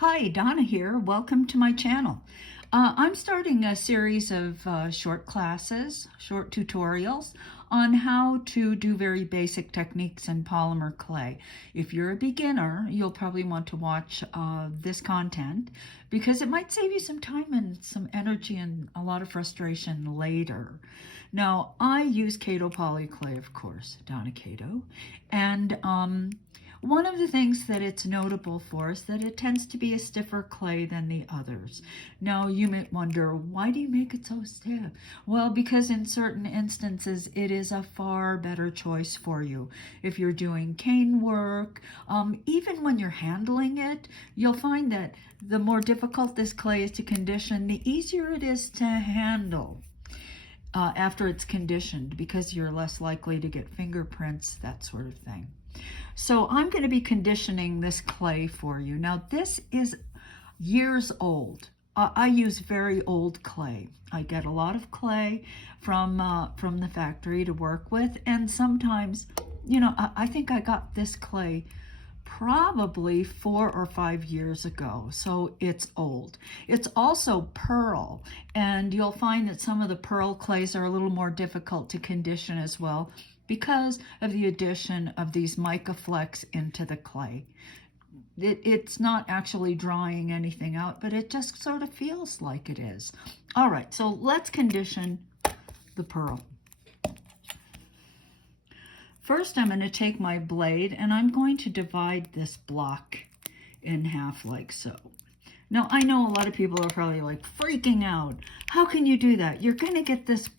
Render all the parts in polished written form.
Hi, Donna here. Welcome to my channel. I'm starting a series of short classes, short tutorials on how to do very basic techniques in polymer clay. If you're a beginner, you'll probably want to watch this content because it might save you some time and some energy and a lot of frustration later. Now, I use Kato poly clay, of course, Donna Kato, and one of the things that it's notable for is that it tends to be a stiffer clay than the others. Now, you might wonder, why do you make it so stiff? Well, because in certain instances, it is a far better choice for you. If you're doing cane work, even when you're handling it, you'll find that the more difficult this clay is to condition, the easier it is to handle after it's conditioned, because you're less likely to get fingerprints, that sort of thing. So I'm going to be conditioning this clay for you. Now, this is years old. I use very old clay. I get a lot of clay from the factory to work with, and sometimes, you know, I think I got this clay probably 4 or 5 years ago, so it's old. It's also pearl, and you'll find that some of the pearl clays are a little more difficult to condition as well, because of the addition of these mica flecks into the clay. It's not actually drying anything out, but it just sort of feels like it is. All right, so let's condition the pearl. First, I'm going to take my blade and I'm going to divide this block in half like so. Now, I know a lot of people are probably like freaking out. How can you do that? You're going to get this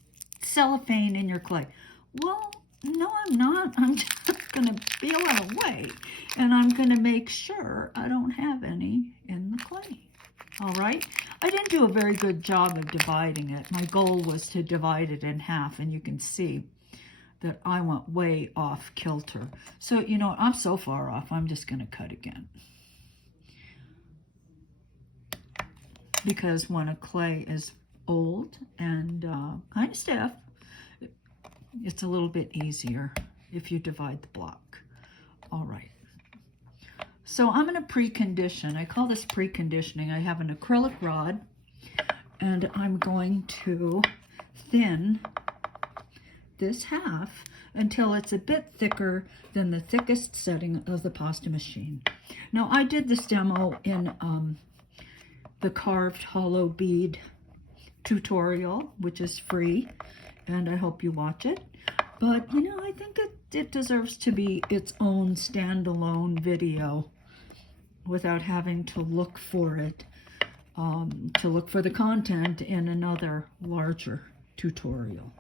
cellophane in your clay. Well, no, I'm not. I'm just going to peel it away, and I'm going to make sure I don't have any in the clay. All right? I didn't do a very good job of dividing it. My goal was to divide it in half, and you can see that I went way off kilter. So, you know, I'm so far off, I'm just going to cut again. Because when a clay is old and kind of stiff, it's a little bit easier if you divide the block. All right. So I'm going to precondition. I call this preconditioning. I have an acrylic rod, and I'm going to thin this half until it's a bit thicker than the thickest setting of the pasta machine. Now, I did this demo in the carved hollow bead tutorial, which is free, and I hope you watch it. But, you know, I think it deserves to be its own standalone video without having to look for it, to look for the content in another larger tutorial.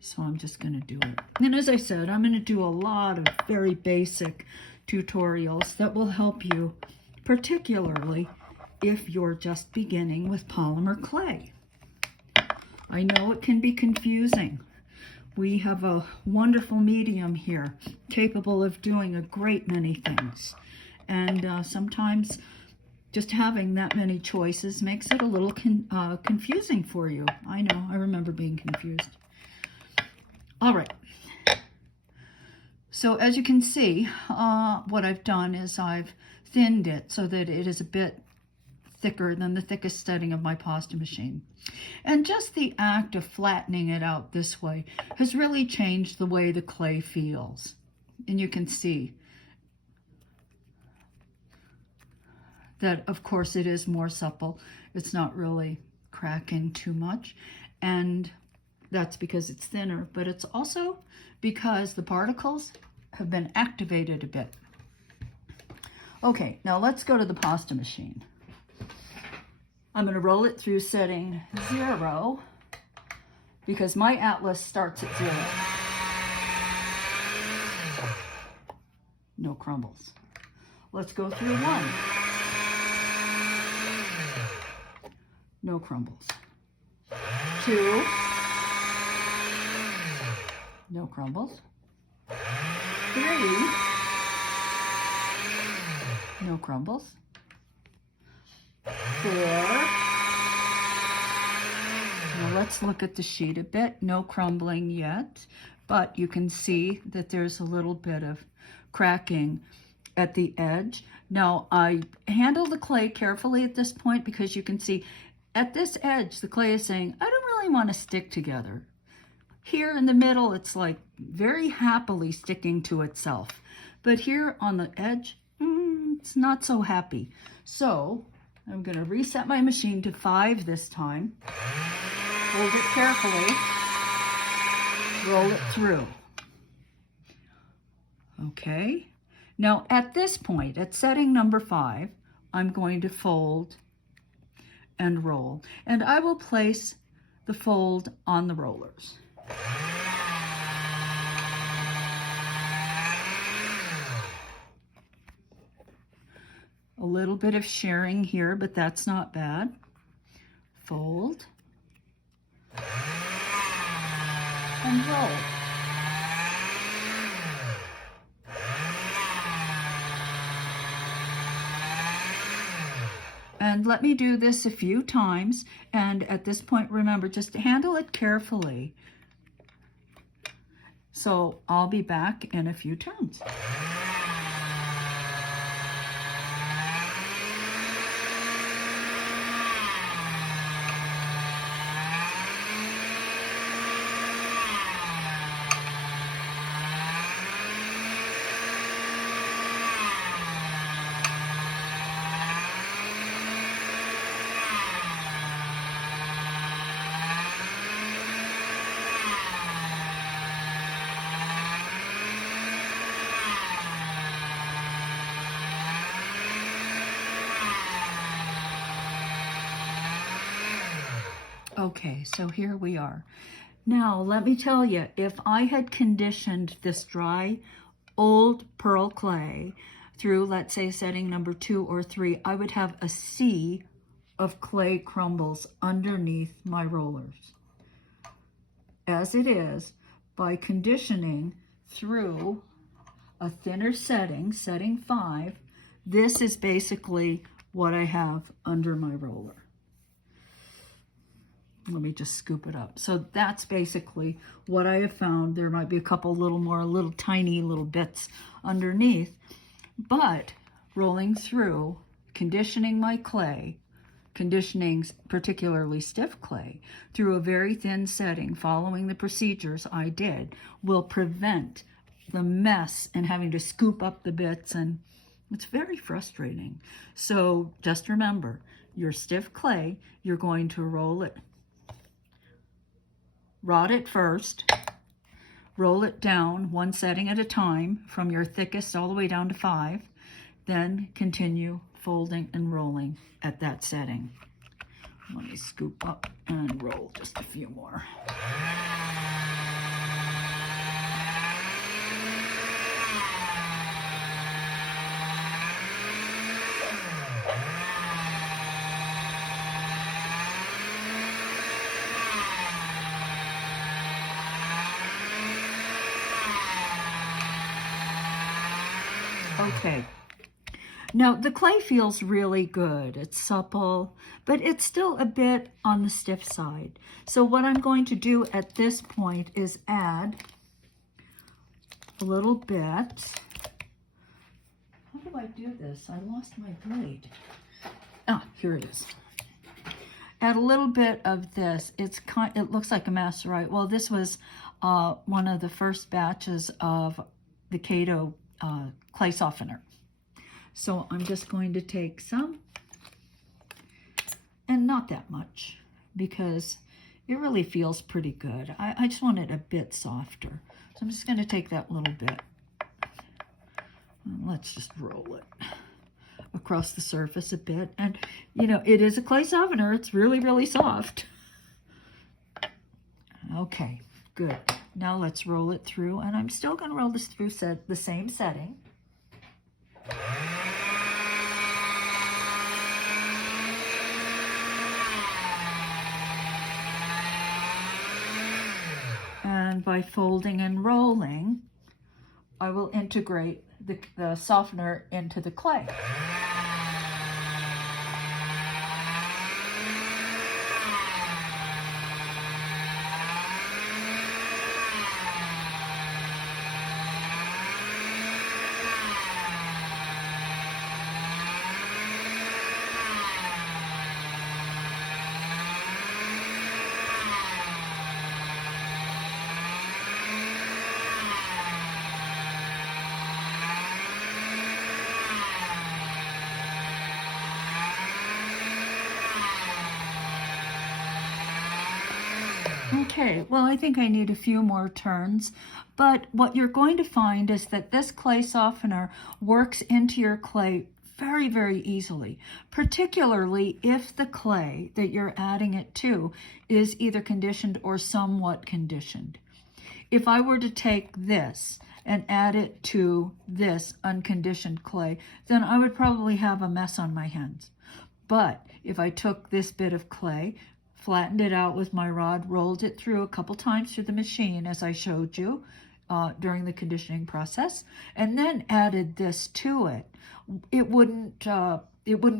So I'm just going to do it. And as I said, I'm going to do a lot of very basic tutorials that will help you, particularly if you're just beginning with polymer clay. I know it can be confusing. We have a wonderful medium here, capable of doing a great many things. And sometimes just having that many choices makes it a little confusing for you. I know, I remember being confused. All right. So as you can see, what I've done is I've thinned it so that it is a bit thicker than the thickest setting of my pasta machine. And just the act of flattening it out this way has really changed the way the clay feels. And you can see that, of course, it is more supple. It's not really cracking too much. And that's because it's thinner, but it's also because the particles have been activated a bit. Okay, now let's go to the pasta machine. I'm going to roll it through setting 0 because my atlas starts at 0. No crumbles. Let's go through 1. No crumbles. 2. No crumbles. 3. No crumbles. 4. Now let's look at the sheet a bit. No crumbling yet, but you can see that there's a little bit of cracking at the edge. Now I handle the clay carefully at this point because you can see at this edge the clay is saying, I don't really want to stick together. Here in the middle it's like very happily sticking to itself. But here on the edge, it's not so happy. So I'm going to reset my machine to 5 this time. Hold it carefully. Roll it through. Okay. Now at this point, at setting number 5, I'm going to fold and roll. And I will place the fold on the rollers. A little bit of shearing here, but that's not bad. Fold and roll. And let me do this a few times. And at this point, remember, just handle it carefully. So I'll be back in a few turns. Okay, so here we are. Now, let me tell you, if I had conditioned this dry, old pearl clay through, let's say, setting number 2 or 3, I would have a sea of clay crumbles underneath my rollers. As it is, by conditioning through a thinner setting, setting 5, this is basically what I have under my roller. Let me just scoop it up. So that's basically what I have found. There might be a couple little tiny little bits underneath, but rolling through, conditioning my clay, conditioning particularly stiff clay, through a very thin setting, following the procedures I did, will prevent the mess and having to scoop up the bits, and it's very frustrating. So just remember, your stiff clay, you're going to roll it, rod it first, roll it down one setting at a time from your thickest all the way down to 5, then continue folding and rolling at that setting. Let me scoop up and roll just a few more. Okay, now the clay feels really good. It's supple, but it's still a bit on the stiff side. So what I'm going to do at this point is add a little bit. How do I do this? I lost my blade. Ah, here it is. Add a little bit of this. It looks like a mess, right? Well, this was one of the first batches of the Kato clay softener. So I'm just going to take some, and not that much, because it really feels pretty good. I just want it a bit softer. So I'm just going to take that little bit. And let's just roll it across the surface a bit. And, you know, it is a clay softener. It's really, really soft. Okay, good. Now let's roll it through, and I'm still going to roll this through the same setting. And by folding and rolling, I will integrate the softener into the clay. Okay, well, I think I need a few more turns, but what you're going to find is that this clay softener works into your clay very, very easily, particularly if the clay that you're adding it to is either conditioned or somewhat conditioned. If I were to take this and add it to this unconditioned clay, then I would probably have a mess on my hands. But if I took this bit of clay, flattened it out with my rod, rolled it through a couple times through the machine as I showed you during the conditioning process, and then added this to it, it wouldn't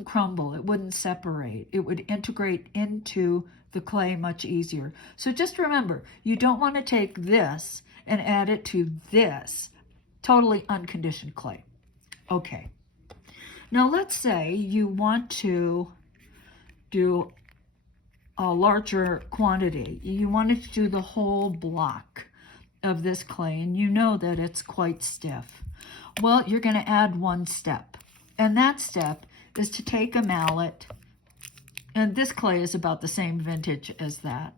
crumble, it wouldn't separate, it would integrate into the clay much easier. So just remember, you don't want to take this and add it to this totally unconditioned clay. Okay. Now let's say you want to do a larger quantity. You wanted to do the whole block of this clay, and you know that it's quite stiff. Well, you're going to add one step, and that step is to take a mallet, and this clay is about the same vintage as that,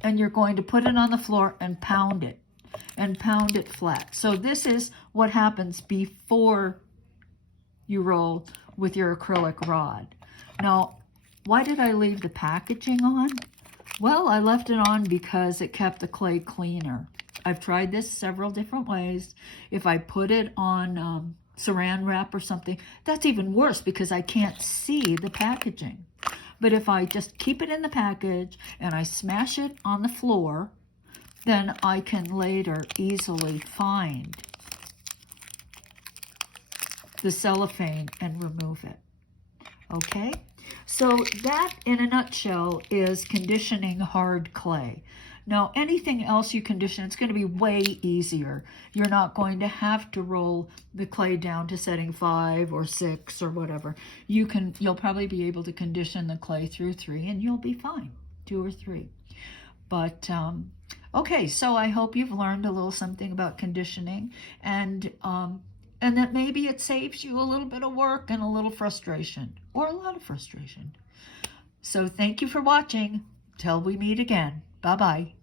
and you're going to put it on the floor and pound it flat. So this is what happens before you roll with your acrylic rod. Now, why did I leave the packaging on? Well, I left it on because it kept the clay cleaner. I've tried this several different ways. If I put it on saran wrap or something, that's even worse because I can't see the packaging. But if I just keep it in the package and I smash it on the floor, then I can later easily find the cellophane and remove it. Okay? So that, in a nutshell, is conditioning hard clay. Now, anything else you condition, it's going to be way easier. You're not going to have to roll the clay down to setting 5 or 6 or whatever. You'll probably be able to condition the clay through 3, and you'll be fine, 2 or 3. But okay, so I hope you've learned a little something about conditioning, and that maybe it saves you a little bit of work and a little frustration, or a lot of frustration. So thank you for watching. Till we meet again. Bye-bye.